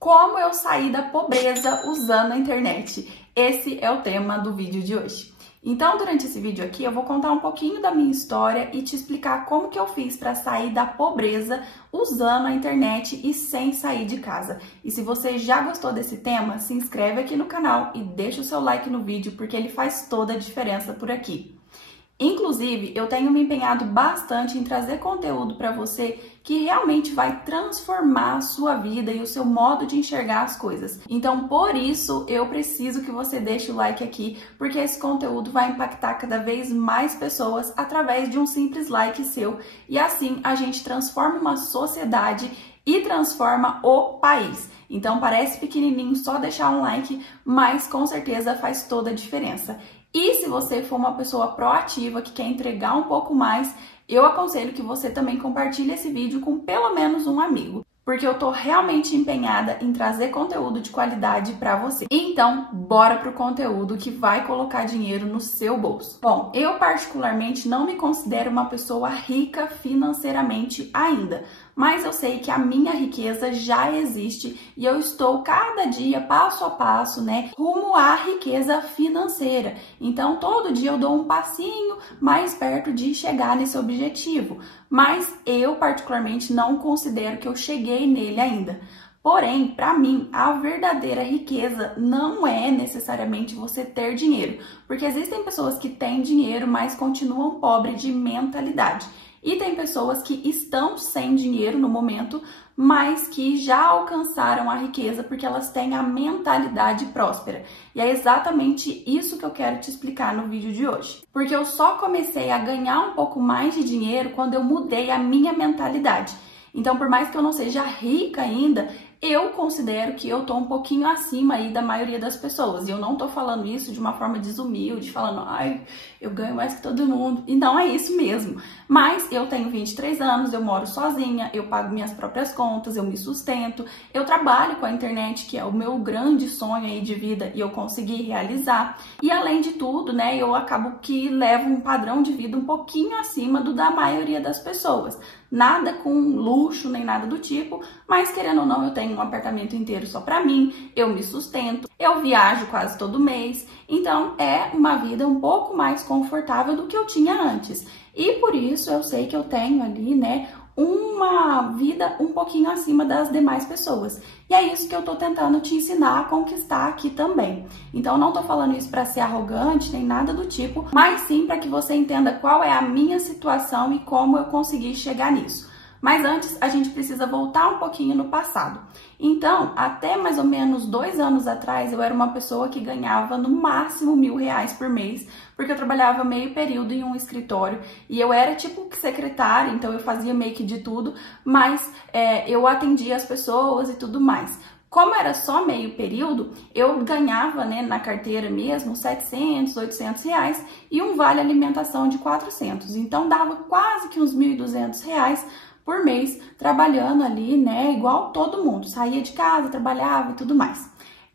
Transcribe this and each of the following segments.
Como eu saí da pobreza usando a internet? Esse é o tema do vídeo de hoje. Então, durante esse vídeo aqui, eu vou contar um pouquinho da minha história e te explicar como que eu fiz para sair da pobreza usando a internet e sem sair de casa. E se você já gostou desse tema, se inscreve aqui no canal e deixa o seu like no vídeo, porque ele faz toda a diferença por aqui. Inclusive, eu tenho me empenhado bastante em trazer conteúdo para você que realmente vai transformar a sua vida e o seu modo de enxergar as coisas. Então, por isso, eu preciso que você deixe o like aqui, porque esse conteúdo vai impactar cada vez mais pessoas através de um simples like seu. E assim, a gente transforma uma sociedade e transforma o país. Então, parece pequenininho só deixar um like, mas com certeza faz toda a diferença. E se você for uma pessoa proativa que quer entregar um pouco mais, eu aconselho que você também compartilhe esse vídeo com pelo menos um amigo, porque eu tô realmente empenhada em trazer conteúdo de qualidade para você. Então, bora pro conteúdo que vai colocar dinheiro no seu bolso. Bom, eu particularmente não me considero uma pessoa rica financeiramente ainda, mas eu sei que a minha riqueza já existe e eu estou cada dia, passo a passo, rumo à riqueza financeira. Então, todo dia eu dou um passinho mais perto de chegar nesse objetivo, mas eu particularmente não considero que eu cheguei nele ainda. Porém, para mim, a verdadeira riqueza não é necessariamente você ter dinheiro, porque existem pessoas que têm dinheiro, mas continuam pobres de mentalidade. E tem pessoas que estão sem dinheiro no momento, mas que já alcançaram a riqueza porque elas têm a mentalidade próspera. E é exatamente isso que eu quero te explicar no vídeo de hoje. Porque eu só comecei a ganhar um pouco mais de dinheiro quando eu mudei a minha mentalidade. Então, por mais que eu não seja rica ainda, eu considero que eu tô um pouquinho acima aí da maioria das pessoas. E eu não tô falando isso de uma forma desumilde, falando, ai, eu ganho mais que todo mundo. E não é isso mesmo. Mas eu tenho 23 anos, eu moro sozinha, eu pago minhas próprias contas, eu me sustento, eu trabalho com a internet, que é o meu grande sonho aí de vida e eu consegui realizar. E além de tudo, eu acabo que levo um padrão de vida um pouquinho acima do da maioria das pessoas. Nada com luxo nem nada do tipo, mas querendo ou não, eu tenho um apartamento inteiro só pra mim, eu me sustento, eu viajo quase todo mês, então é uma vida um pouco mais confortável do que eu tinha antes. E por isso eu sei que eu tenho ali, uma vida um pouquinho acima das demais pessoas. E é isso que eu tô tentando te ensinar a conquistar aqui também. Então não tô falando isso para ser arrogante nem nada do tipo, mas sim para que você entenda qual é a minha situação e como eu consegui chegar nisso. Mas antes, a gente precisa voltar um pouquinho no passado. Então, até mais ou menos 2 anos atrás, eu era uma pessoa que ganhava no máximo R$1.000 por mês, porque eu trabalhava meio período em um escritório e eu era tipo secretária, então eu fazia meio que de tudo, mas eu atendia as pessoas e tudo mais. Como era só meio período, eu ganhava, na carteira mesmo, R$700, R$800 e um vale alimentação de R$400. Então, dava quase que uns R$1.200 por mês, trabalhando ali, igual todo mundo. Saía de casa, trabalhava e tudo mais.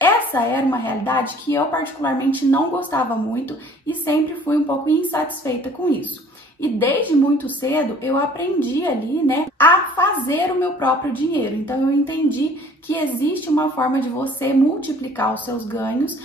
Essa era uma realidade que eu particularmente não gostava muito e sempre fui um pouco insatisfeita com isso. E desde muito cedo eu aprendi ali, a fazer o meu próprio dinheiro. Então eu entendi que existe uma forma de você multiplicar os seus ganhos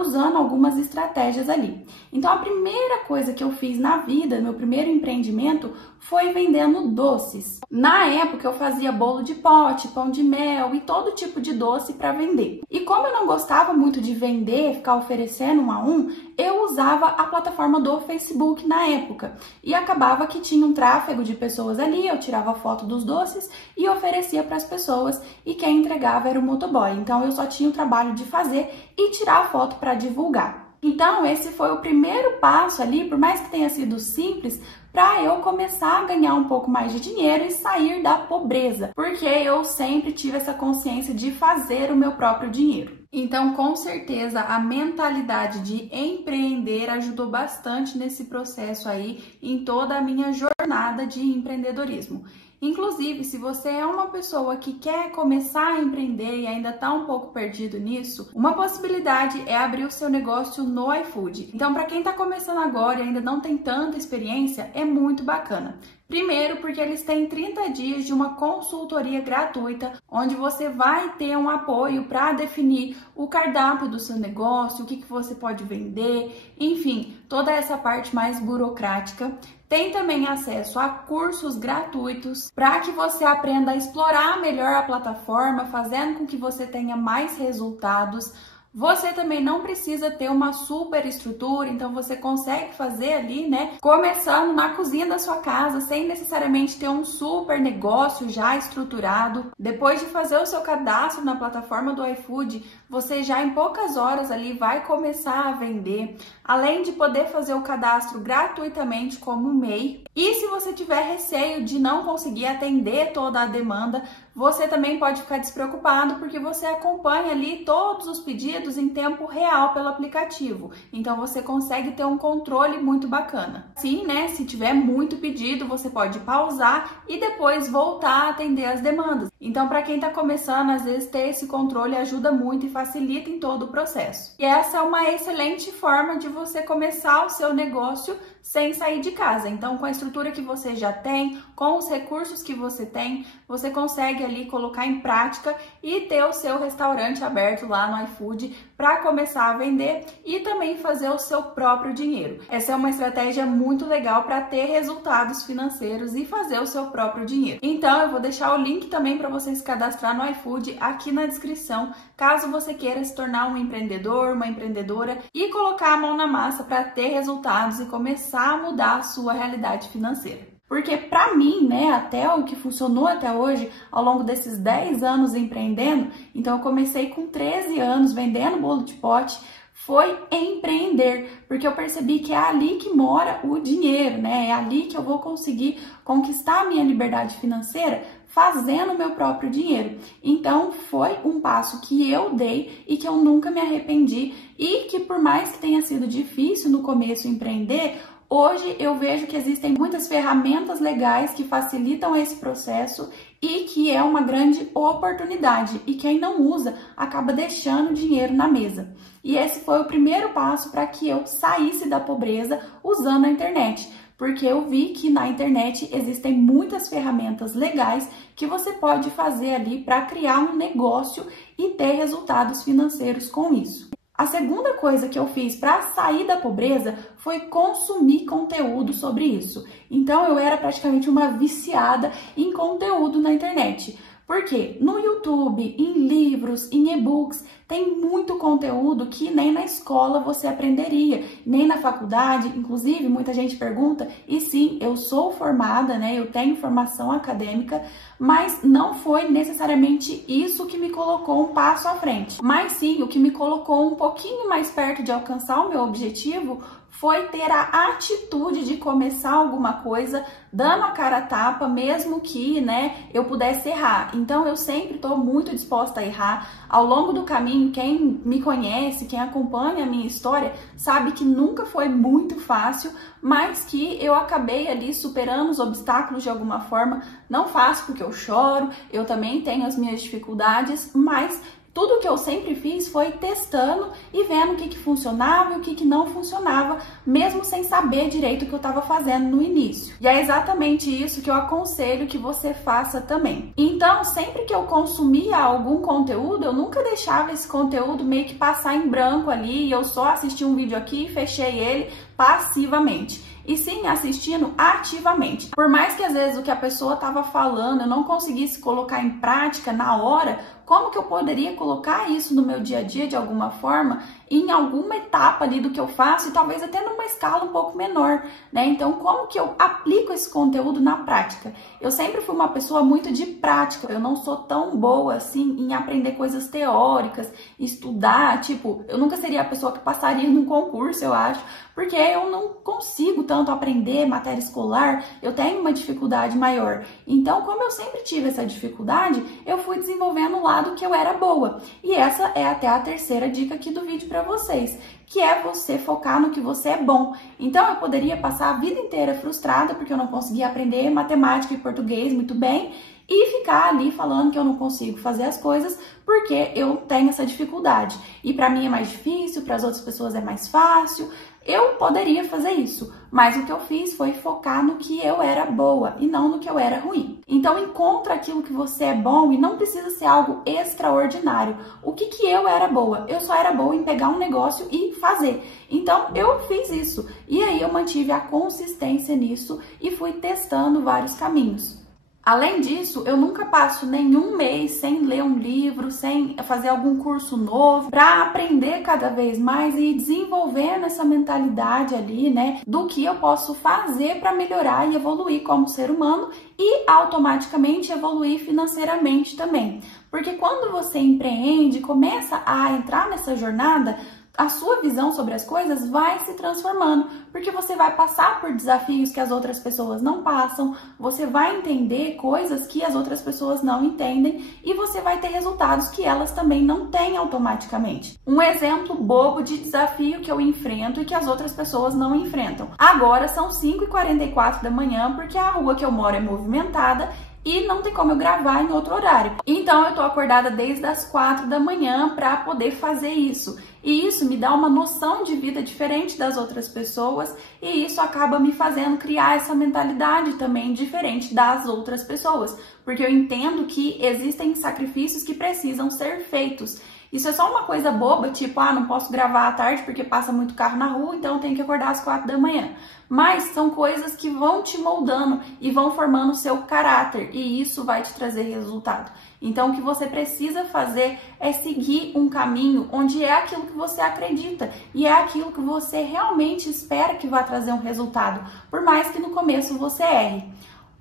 usando algumas estratégias ali. Então a primeira coisa que eu fiz na vida, meu primeiro empreendimento, foi vendendo doces. Na época eu fazia bolo de pote, pão de mel e todo tipo de doce para vender. E como eu não gostava muito de vender, ficar oferecendo um a um, eu usava a plataforma do Facebook na época. E acabava que tinha um tráfego de pessoas ali, eu tirava foto dos doces e oferecia para as pessoas e quem entregava era o motoboy. Então eu só tinha o trabalho de fazer e tirar a foto para divulgar. Então esse foi o primeiro passo ali, por mais que tenha sido simples, para eu começar a ganhar um pouco mais de dinheiro e sair da pobreza, porque eu sempre tive essa consciência de fazer o meu próprio dinheiro. Então, com certeza, a mentalidade de empreender ajudou bastante nesse processo aí, em toda a minha jornada de empreendedorismo. Inclusive, se você é uma pessoa que quer começar a empreender e ainda está um pouco perdido nisso, uma possibilidade é abrir o seu negócio no iFood. Então, para quem está começando agora e ainda não tem tanta experiência, é muito bacana. Primeiro, porque eles têm 30 dias de uma consultoria gratuita, onde você vai ter um apoio para definir o cardápio do seu negócio, o que você pode vender, enfim, toda essa parte mais burocrática. Tem também acesso a cursos gratuitos para que você aprenda a explorar melhor a plataforma, fazendo com que você tenha mais resultados. Você também não precisa ter uma super estrutura, então você consegue fazer ali, né, começando na cozinha da sua casa, sem necessariamente ter um super negócio já estruturado. Depois de fazer o seu cadastro na plataforma do iFood, você já em poucas horas ali vai começar a vender, além de poder fazer o cadastro gratuitamente como MEI. E se você tiver receio de não conseguir atender toda a demanda, você também pode ficar despreocupado, porque você acompanha ali todos os pedidos em tempo real pelo aplicativo. Então você consegue ter um controle muito bacana. Sim, né? Se tiver muito pedido, você pode pausar e depois voltar a atender as demandas. Então, para quem está começando, às vezes ter esse controle ajuda muito e facilita em todo o processo. E essa é uma excelente forma de você começar o seu negócio sem sair de casa. Então, com a estrutura que você já tem, com os recursos que você tem, você consegue ali colocar em prática e ter o seu restaurante aberto lá no iFood para começar a vender e também fazer o seu próprio dinheiro. Essa é uma estratégia muito legal para ter resultados financeiros e fazer o seu próprio dinheiro. Então, eu vou deixar o link também para você se cadastrar no iFood aqui na descrição, caso você queira se tornar um empreendedor, uma empreendedora e colocar a mão na massa para ter resultados e começar a mudar a sua realidade financeira. Porque para mim, né, até o que funcionou até hoje, ao longo desses 10 anos empreendendo, então eu comecei com 13 anos vendendo bolo de pote, foi empreender, porque eu percebi que é ali que mora o dinheiro, né? É ali que eu vou conseguir conquistar a minha liberdade financeira fazendo o meu próprio dinheiro. Então foi um passo que eu dei e que eu nunca me arrependi, e que por mais que tenha sido difícil no começo empreender, hoje eu vejo que existem muitas ferramentas legais que facilitam esse processo e que é uma grande oportunidade, e quem não usa acaba deixando dinheiro na mesa. E esse foi o primeiro passo para que eu saísse da pobreza usando a internet, porque eu vi que na internet existem muitas ferramentas legais que você pode fazer ali para criar um negócio e ter resultados financeiros com isso. A segunda coisa que eu fiz para sair da pobreza foi consumir conteúdo sobre isso. Então eu era praticamente uma viciada em conteúdo na internet. Porque no YouTube, em livros, em e-books, tem muito conteúdo que nem na escola você aprenderia, nem na faculdade. Inclusive, muita gente pergunta, e sim, eu sou formada, né? Eu tenho formação acadêmica, mas não foi necessariamente isso que me colocou um passo à frente. Mas sim, o que me colocou um pouquinho mais perto de alcançar o meu objetivo foi ter a atitude de começar alguma coisa dando a cara a tapa, mesmo que, né, eu pudesse errar. Então eu sempre estou muito disposta a errar. Ao longo do caminho, quem me conhece, quem acompanha a minha história, sabe que nunca foi muito fácil, mas que eu acabei ali superando os obstáculos de alguma forma. Não fácil porque eu choro, eu também tenho as minhas dificuldades, mas tudo que eu sempre fiz foi testando e vendo o que funcionava e o que não funcionava, mesmo sem saber direito o que eu estava fazendo no início. E é exatamente isso que eu aconselho que você faça também. Então, sempre que eu consumia algum conteúdo, eu nunca deixava esse conteúdo meio que passar em branco ali e eu só assisti um vídeo aqui e fechei ele passivamente. E sim, assistindo ativamente. Por mais que às vezes o que a pessoa estava falando eu não conseguisse colocar em prática na hora, como que eu poderia colocar isso no meu dia a dia de alguma forma, em alguma etapa ali do que eu faço e talvez até numa escala um pouco menor, né? Então, como que eu aplico esse conteúdo na prática? Eu sempre fui uma pessoa muito de prática, eu não sou tão boa assim em aprender coisas teóricas, estudar, tipo, eu nunca seria a pessoa que passaria num concurso, eu acho, porque eu não consigo tanto aprender matéria escolar, eu tenho uma dificuldade maior. Então, como eu sempre tive essa dificuldade, eu fui desenvolvendo o lado que eu era boa. E essa é até a terceira dica aqui do vídeo para vocês, que é você focar no que você é bom. Então, eu poderia passar a vida inteira frustrada porque eu não conseguia aprender matemática e português muito bem, e ficar ali falando que eu não consigo fazer as coisas porque eu tenho essa dificuldade. E para mim é mais difícil, para as outras pessoas é mais fácil. Eu poderia fazer isso, mas o que eu fiz foi focar no que eu era boa e não no que eu era ruim. Então encontra aquilo que você é bom e não precisa ser algo extraordinário. O que eu era boa? Eu só era boa em pegar um negócio e fazer. Então eu fiz isso. E aí eu mantive a consistência nisso e fui testando vários caminhos. Além disso, eu nunca passo nenhum mês sem ler um livro, sem fazer algum curso novo, para aprender cada vez mais e ir desenvolvendo essa mentalidade ali, né, do que eu posso fazer para melhorar e evoluir como ser humano e automaticamente evoluir financeiramente também. Porque quando você empreende, começa a entrar nessa jornada, a sua visão sobre as coisas vai se transformando, porque você vai passar por desafios que as outras pessoas não passam, você vai entender coisas que as outras pessoas não entendem e você vai ter resultados que elas também não têm automaticamente. Um exemplo bobo de desafio que eu enfrento e que as outras pessoas não enfrentam. Agora são 5h44 da manhã porque a rua que eu moro é movimentada e não tem como eu gravar em outro horário. Então eu tô acordada desde as 4 da manhã para poder fazer isso. E isso me dá uma noção de vida diferente das outras pessoas e isso acaba me fazendo criar essa mentalidade também diferente das outras pessoas, porque eu entendo que existem sacrifícios que precisam ser feitos. Isso é só uma coisa boba, tipo, não posso gravar à tarde porque passa muito carro na rua, então eu tenho que acordar às 4 da manhã. Mas são coisas que vão te moldando e vão formando o seu caráter e isso vai te trazer resultado. Então o que você precisa fazer é seguir um caminho onde é aquilo que você acredita e é aquilo que você realmente espera que vai trazer um resultado, por mais que no começo você erre.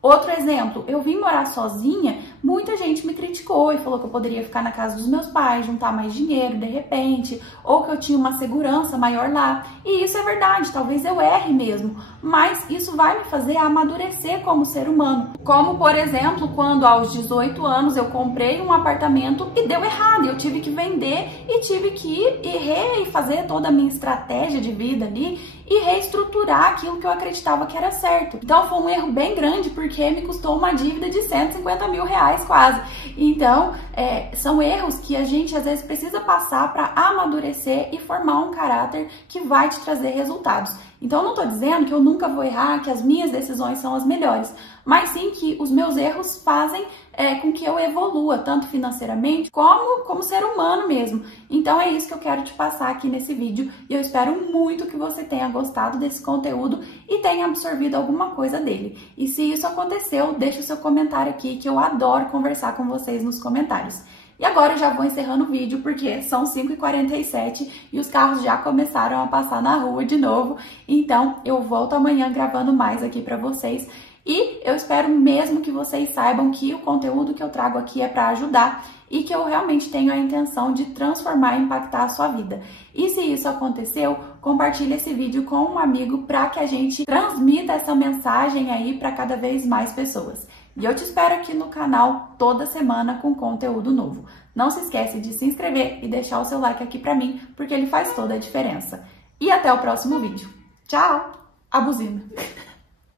Outro exemplo, eu vim morar sozinha, muita gente me criticou e falou que eu poderia ficar na casa dos meus pais, juntar mais dinheiro de repente, ou que eu tinha uma segurança maior lá. E isso é verdade, talvez eu erre mesmo, mas isso vai me fazer amadurecer como ser humano. Como, por exemplo, quando aos 18 anos eu comprei um apartamento e deu errado, eu tive que vender e tive que refazer toda a minha estratégia de vida ali e reestruturar aquilo que eu acreditava que era certo. Então foi um erro bem grande porque me custou uma dívida de 150 mil reais quase. Então são erros que a gente às vezes precisa passar para amadurecer e formar um caráter que vai te trazer resultados. Então não estou dizendo que eu nunca vou errar, que as minhas decisões são as melhores, mas sim que os meus erros fazem com que eu evolua, tanto financeiramente como ser humano mesmo. Então é isso que eu quero te passar aqui nesse vídeo e eu espero muito que você tenha gostado desse conteúdo e tenha absorvido alguma coisa dele. E se isso aconteceu, deixa o seu comentário aqui que eu adoro conversar com vocês nos comentários. E agora eu já vou encerrando o vídeo porque são 5h47 e os carros já começaram a passar na rua de novo. Então eu volto amanhã gravando mais aqui pra vocês. E eu espero mesmo que vocês saibam que o conteúdo que eu trago aqui é para ajudar e que eu realmente tenho a intenção de transformar e impactar a sua vida. E se isso aconteceu, compartilhe esse vídeo com um amigo para que a gente transmita essa mensagem aí para cada vez mais pessoas. E eu te espero aqui no canal toda semana com conteúdo novo. Não se esquece de se inscrever e deixar o seu like aqui pra mim, porque ele faz toda a diferença. E até o próximo vídeo. Tchau! A buzina!